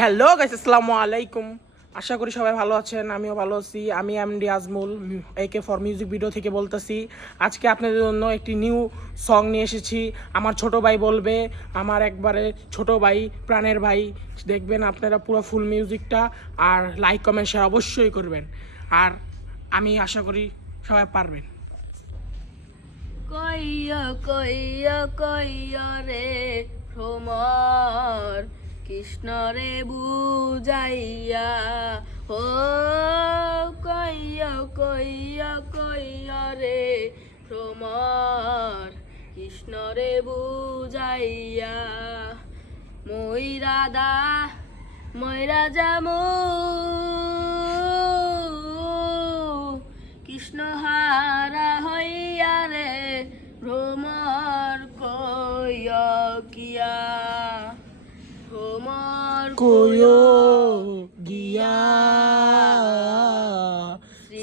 Hello guys, আসসালামু আলাইকুম। আশা করি সবাই ভালো আছেন, আমিও ভালো আছি। আমি এমডি আজমুল একে ফর মিউজিক ভিডিও থেকে বলতেছি। আজকে আপনাদের জন্য একটি নিউ সং নিয়ে এসেছি। আমার ছোট ভাই বলবে, আমার একবারে ছোট ভাই, প্রাণের ভাই। দেখবেন আপনারা পুরো ফুল মিউজিকটা, আর লাইক কমেন্ট শেয়ার অবশ্যই করবেন। আর আমি আশা করি সবাই পারবেন। কইয়া কইয়া কইয়া রে ভ্রমর কৃষ্ণ রে বুঝাইয়া ও কইয়া কইয়া কইয়া রে ভ্রমর কৃষ্ণ রে বুঝাইয়া ময়রা যামু কৃষ্ণ হারা হইয়া রে ভ্রমর কইয়া কিয়া ভ্রমর কইও গিয়া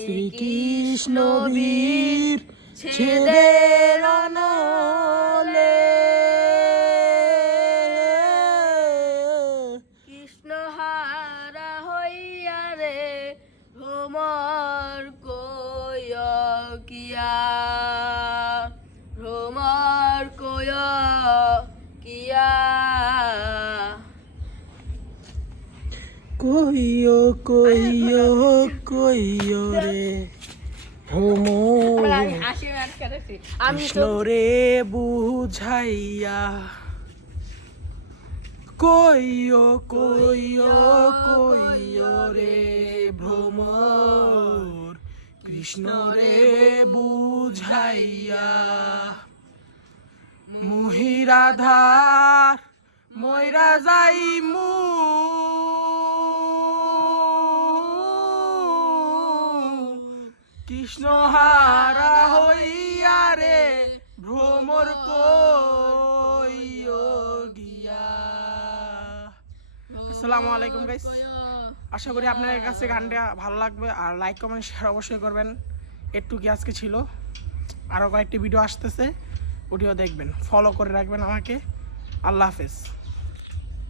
শ্রীকৃষ্ণ বীর ছেদের আনলে কৃষ্ণ হারা হইয়া রে ভ্রমর কইয়া কিয়া ভ্রমর কইয়া কিয়া কইও কইও কইও রে কৃষ্ণ রে বুঝাইয়া কইও কইও কইও রে ভ্রমর কৃষ্ণ রে বুঝাইয়া মুহিরাধার ময়রা যাইমু কৃষ্ণ হারা হইয়া রে ভ্রমর কইও গিয়া। আসসালামু আলাইকুম গাইস, আশা করি আপনাদের কাছে গানটা ভালো লাগবে। আর লাইক কমেন্ট শেয়ার অবশ্যই করবেন। এটুকু আজকে ছিল, আরও কয়েকটি ভিডিও আসতেছে, ওটিও দেখবেন, ফলো করে রাখবেন আমাকে। আল্লাহ হাফেজ।